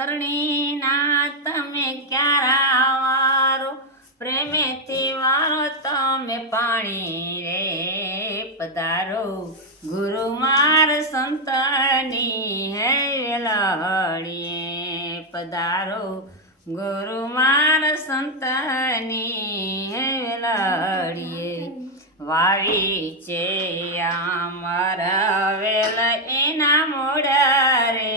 કરણીના તમે ક્યારા વારો, પ્રેમેથી વારો તમે પાણી રે પધારો, ગુરુ માર સંતની હે વેલાડીએ પધારો, ગુરુ માર સંતની હે વેલાડીએ, વાવી છે આમર વેલ એના મોડા રે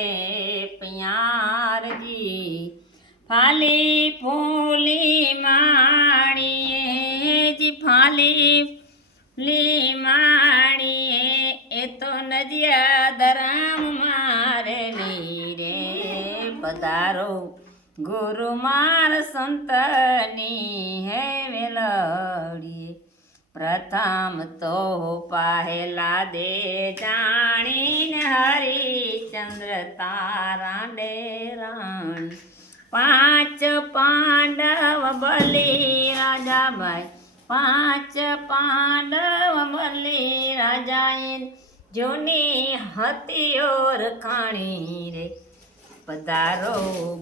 પિયારજી, ફાલી ફૂલી માણીએ જી ફાલી ફૂલી માણીએ, એ તો નદિયા ધરામ મારે નીરે પધારો, ગુરુ માર સંતની હે વેલડીએ, પ્રથમ તો પહેલા દે જાણીને હરિચંદ્ર તારા ડેરાણી, પાંચ પાંડવ બલી રાજાભાઈ, પાંચ પાંડવ બલી રાજાએ જૂની હતી ઓરખાણી રે પધારો,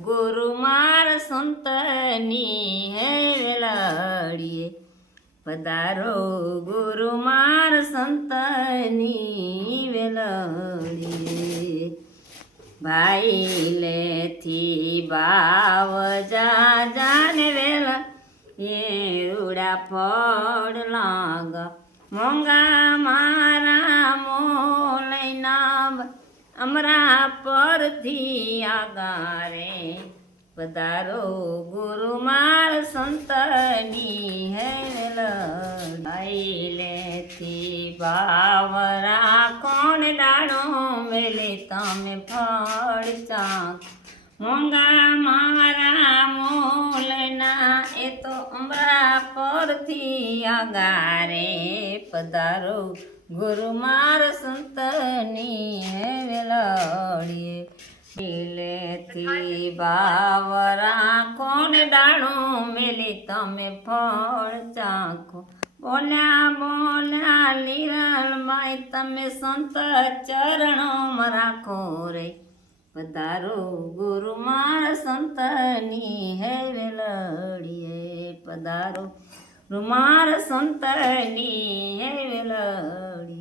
ગુરુ માર સંતની હે વેલાડીએ પધારો, ગુરુ માર સંતની વેલાડીએ, ભાઈ લેથી ભાવ જા જાને વેલા એ ઉડા ફળ લાગ, મોંઘા મારા મોલૈના અમરા પરથી આગારે પધારો, ગુરુ માર સંતની હે વેલાઈ, લેથી ભાવ રાખોણ ડાણો મેલે તમે ફળ ચાક, મોંઘા મારા મોલના એ તો અમરા પરથી આગારે પધારો, ગુરુ માર સંતની હે વેલાડીએ, દિલેથી ભાવ રાખોણ ડાણો મેલી તમે ફળ ચાખો, બોલ્યા બોલ્યા લીરલબાઈ તમે સંત ચરણોમાં રાખો રે પધારો, ગુરુ માર સંતની હે વેલડીએ પધારો, ગુરુ માર સંતની હે વેલડીએ.